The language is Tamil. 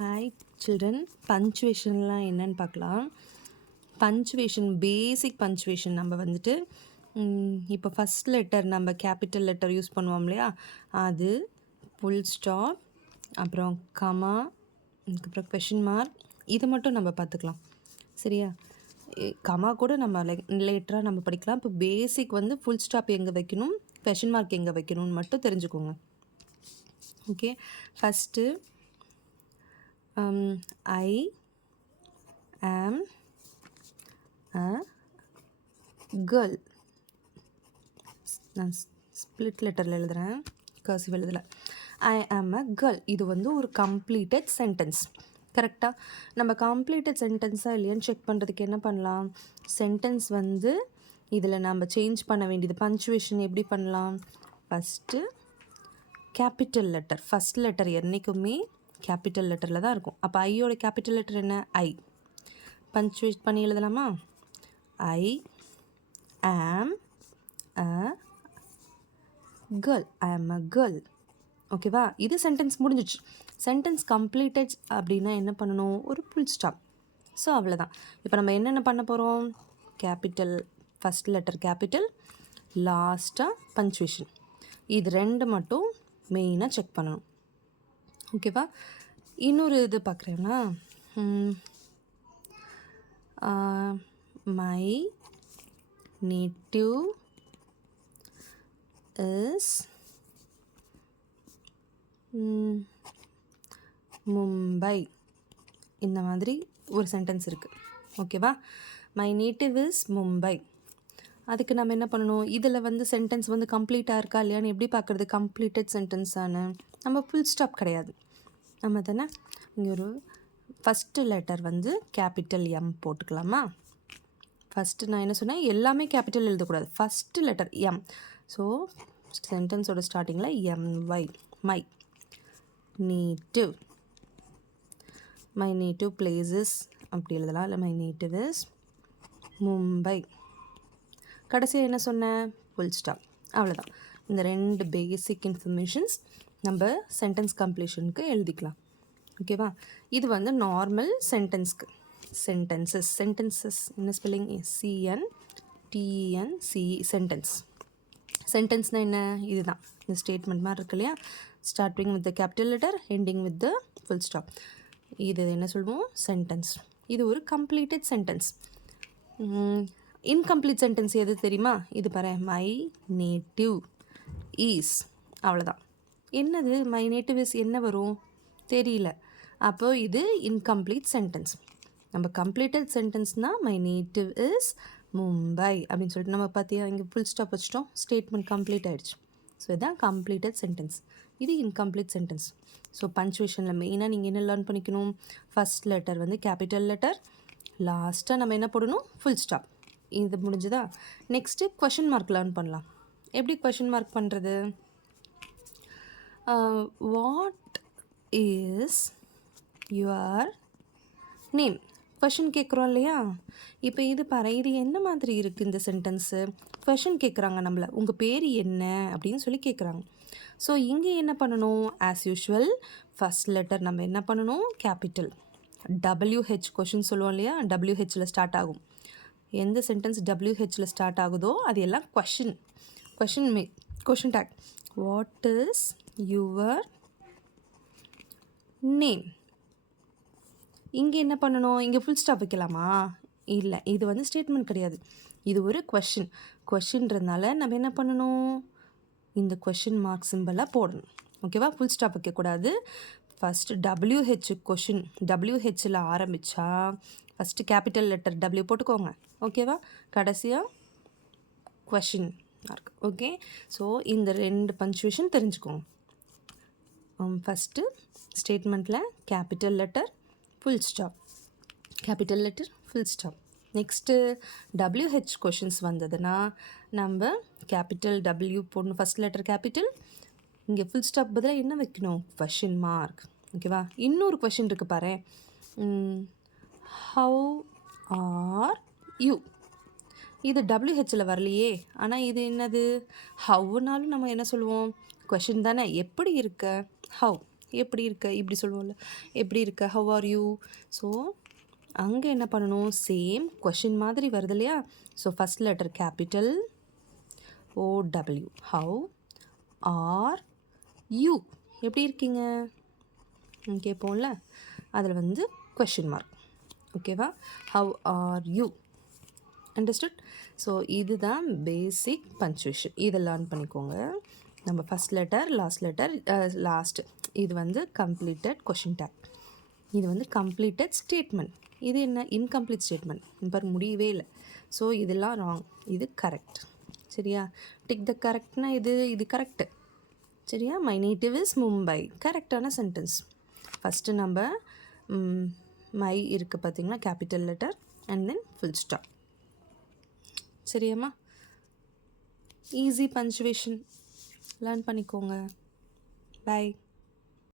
ஹாய் சில்ட்ரன், பஞ்சுவேஷன்லாம் என்னன்னு பார்க்கலாம். பஞ்சுவேஷன், பேசிக் பஞ்சுவேஷன் நம்ம வந்துட்டு இப்போ ஃபஸ்ட் லெட்டர் நம்ம கேபிட்டல் லெட்டர் யூஸ் பண்ணுவோம் இல்லையா, அது ஃபுல் ஸ்டாப், அப்புறம் கமா, அதுக்கப்புறம் கொஷின் மார்க், இது மட்டும் நம்ம பார்த்துக்கலாம். சரியா? கமா கூட நம்ம லேட்டராக நம்ம படிக்கலாம். இப்போ பேசிக் வந்து ஃபுல் ஸ்டாப் எங்கே வைக்கணும், கொஷின் மார்க் எங்கே வைக்கணும்னு மட்டும் தெரிஞ்சுக்கோங்க. Okay, first I am a girl. நான் ஸ்ப்ளிட் லெட்டரில் எழுதுகிறேன், கர்சிவ் எழுதலை. I am a girl. இது வந்து ஒரு கம்ப்ளீட்டட் சென்டென்ஸ். கரெக்டாக நம்ம கம்ப்ளீட்டட் சென்டென்ஸாக இல்லையான்னு செக் பண்ணுறதுக்கு என்ன பண்ணலாம், சென்டென்ஸ் வந்து இதில் நம்ம சேஞ்ச் பண்ண வேண்டியது பஞ்சுவேஷன் எப்படி பண்ணலாம். First capital letter, first letter என்றைக்குமே கேபிட்டல் லெட்டரில் தான் இருக்கும். அப்போ ஐயோட கேபிட்டல் லெட்டர் என்ன, ஐ. பஞ்சுவேட் பண்ணி எழுதலாமா. ஐ ஆம் அ கேர்ள். ஐ ஆம் அ கேர்ள். ஓகேவா, இது சென்டென்ஸ் முடிஞ்சிச்சு. சென்டென்ஸ் கம்ப்ளீட்டட் அப்படின்னா என்ன பண்ணணும், ஒரு ஃபுல் ஸ்டாப். ஸோ அவ்வளோதான். இப்போ நம்ம என்னென்ன பண்ண போகிறோம், கேபிட்டல், ஃபஸ்ட் லெட்டர் கேபிட்டல், லாஸ்ட்டாக பஞ்சுவேஷன், இது ரெண்டு மட்டும் மெயினாக செக் பண்ணணும். ஓகேவா, இன்னொரு இது பார்க்குறேன்னா, மை நேட்டிவ் இஸ் மும்பை. இந்த மாதிரி ஒரு சென்டென்ஸ் இருக்குது. ஓகேவா, மை நேட்டிவ் இஸ் மும்பை. அதுக்கு நம்ம என்ன பண்ணணும், இதில் வந்து சென்டென்ஸ் வந்து கம்ப்ளீட்டாக இருக்கா இல்லையான்னு எப்படி பார்க்குறது, கம்ப்ளீட்டட் சென்டென்ஸானு. நம்ம ஃபுல் ஸ்டாப் கிடையாது நம்ம தானே. இங்கே ஒரு ஃபஸ்ட்டு லெட்டர் வந்து கேபிட்டல் எம் போட்டுக்கலாமா. ஃபஸ்ட்டு நான் என்ன சொன்னேன், எல்லாமே கேபிட்டல் எழுதக்கூடாது, ஃபஸ்ட்டு லெட்டர் எம். ஸோ சென்டென்ஸோட ஸ்டார்டிங்கில் MY, my native. My native places அப்படி எழுதலாம், இல்லை மை நேட்டிவ் இஸ் மும்பை. கடைசியாக என்ன சொன்னேன், ஃபுல் ஸ்டாப். அவ்வளோதான். இந்த ரெண்டு பேசிக் இன்ஃபர்மேஷன்ஸ் நம்ம சென்டென்ஸ் கம்ப்ளீஷனுக்கு எழுதிக்கலாம். ஓகேவா, இது வந்து நார்மல் சென்டென்ஸ்க்கு. சென்டென்சஸ் என்ன ஸ்பெல்லிங், CNTENCE, சென்டென்ஸ். சென்டென்ஸ்னால் என்ன, இதுதான் இந்த ஸ்டேட்மெண்ட் மாதிரி இருக்கு இல்லையா, starting with the capital letter, ending with the full stop. இது என்ன சொல்லுவோம், சென்டென்ஸ். இது ஒரு கம்ப்ளீட்டட் சென்டென்ஸ். இன்கம்ப்ளீட் சென்டென்ஸ் எது தெரியுமா, இது பாரு, மை நேட்டிவ் ஈஸ். அவ்வளோதான். என்னது மை நேட்டிவ் இஸ், என்ன வரும் தெரியல. அப்போது இது இன்கம்ப்ளீட் சென்டென்ஸ். நம்ம கம்ப்ளீட்டட் சென்டென்ஸ்னால் மை நேட்டிவ் இஸ் மும்பை அப்படின்னு சொல்லிட்டு நம்ம பார்த்தியா இங்கே ஃபுல் ஸ்டாப் வச்சிட்டோம், ஸ்டேட்மெண்ட் கம்ப்ளீட் ஆகிடுச்சு. ஸோ இதுதான் கம்ப்ளீட்டட் சென்டென்ஸ், இது இன்கம்ப்ளீட் சென்டென்ஸ். ஸோ பஞ்சுவேஷனில் மெயினாக நீங்கள் என்ன லேர்ன் பண்ணிக்கணும், ஃபஸ்ட் லெட்டர் வந்து கேபிட்டல் லெட்டர், லாஸ்ட்டாக நம்ம என்ன போடணும், ஃபுல் ஸ்டாப். இது முடிஞ்சுதா. நெக்ஸ்ட்டு கொஷின் மார்க் லேர்ன் பண்ணலாம். எப்படி கொஷின் மார்க் பண்ணுறது, what is your name, question கேட்குறோம் இல்லையா. இப்போ இது பாரு, இது என்ன மாதிரி இருக்குது இந்த சென்டென்ஸு, கொஷின் கேட்குறாங்க நம்மளை, உங்கள் பேர் என்ன அப்படின்னு சொல்லி கேட்குறாங்க. ஸோ இங்கே என்ன பண்ணணும், ஆஸ் யூஷுவல் ஃபஸ்ட் லெட்டர் நம்ம என்ன பண்ணணும், கேபிட்டல், WH கொஷின் சொல்லுவோம் இல்லையா, WHல ஸ்டார்ட் ஆகும். எந்த சென்டென்ஸ் WHல ஸ்டார்ட் ஆகுதோ அது எல்லாம் question. Question take. What is your name. இங்கே என்ன பண்ணணும், இங்கே ஃபுல் ஸ்டாப் வைக்கலாமா, இல்லை, இது வந்து ஸ்டேட்மெண்ட் கிடையாது, இது ஒரு கொஷின்றதுனால நம்ம என்ன பண்ணணும், இந்த கொஷின் மார்க் சிம்பிளாக போடணும். ஓகேவா, ஃபுல் ஸ்டாப் வைக்கக்கூடாது. ஃபஸ்ட்டு WH கொஷின், WHல ஆரம்பித்தா ஃபஸ்ட்டு கேபிட்டல் லெட்டர் W போட்டுக்கோங்க. ஓகேவா, கடைசியாக கொஷின் மார்க். ஓகே, ஸோ இந்த ரெண்டு பஞ்சுவேஷன் தெரிஞ்சுக்கோங்க. ஃபஸ்ட்டு ஸ்டேட்மெண்ட்டில் capital letter, full stop, capital letter, full stop. Next WH questions வந்ததுன்னா நம்ம கேபிட்டல் W போடணும், ஃபஸ்ட் லெட்டர் கேபிட்டல், இங்கே ஃபுல் ஸ்டாப் பதிலாக என்ன வைக்கணும், கொஷின் மார்க். ஓகேவா, இன்னொரு கொஷின் இருக்குது பாரு, ஹவு ஆர் யூ. இது WHல வரலையே, ஆனால் இது என்னது, ஹவுனாலும் நம்ம என்ன சொல்லுவோம், கொஷின் தானே, எப்படி இருக்க, ஹவு. எப்படி இருக்க இப்படி சொல்லுவோம்ல, எப்படி இருக்க, ஹவ் ஆர் யூ. ஸோ அங்கே என்ன பண்ணணும், சேம் கொஷின் மாதிரி வருது இல்லையா. So first letter capital OW, how are you, எப்படி இருக்கீங்க கேட்போம்ல, அதில் வந்து கொஷின் மார்க். ஓகேவா, how are you, understood. So இதுதான் பேசிக் பங்க்சுவேஷன். இதை லேர்ன் பண்ணிக்கோங்க. நம்ம ஃபஸ்ட் லெட்டர் லாஸ்ட் இது வந்து கம்ப்ளீட்டட் கொஷின் டேக், இது வந்து கம்ப்ளீட்டட் ஸ்டேட்மெண்ட், இது என்ன இன்கம்ப்ளீட் ஸ்டேட்மெண்ட். இப்போ முடியவே இல்லை. ஸோ இதெல்லாம் ராங், இது கரெக்ட். சரியா, டிக் த கரெக்ட்னா இது கரெக்டு. சரியா, மை நேட்டிவ் இஸ் மும்பை, கரெக்டான சென்டென்ஸ். ஃபஸ்ட்டு நம்ம மை இருக்குது பார்த்தீங்கன்னா, capital letter and then full stop. சரியாம்மா, ஈஸி பங்க்சுவேஷன் லேர்ன் பண்ணிக்கோங்க. பை.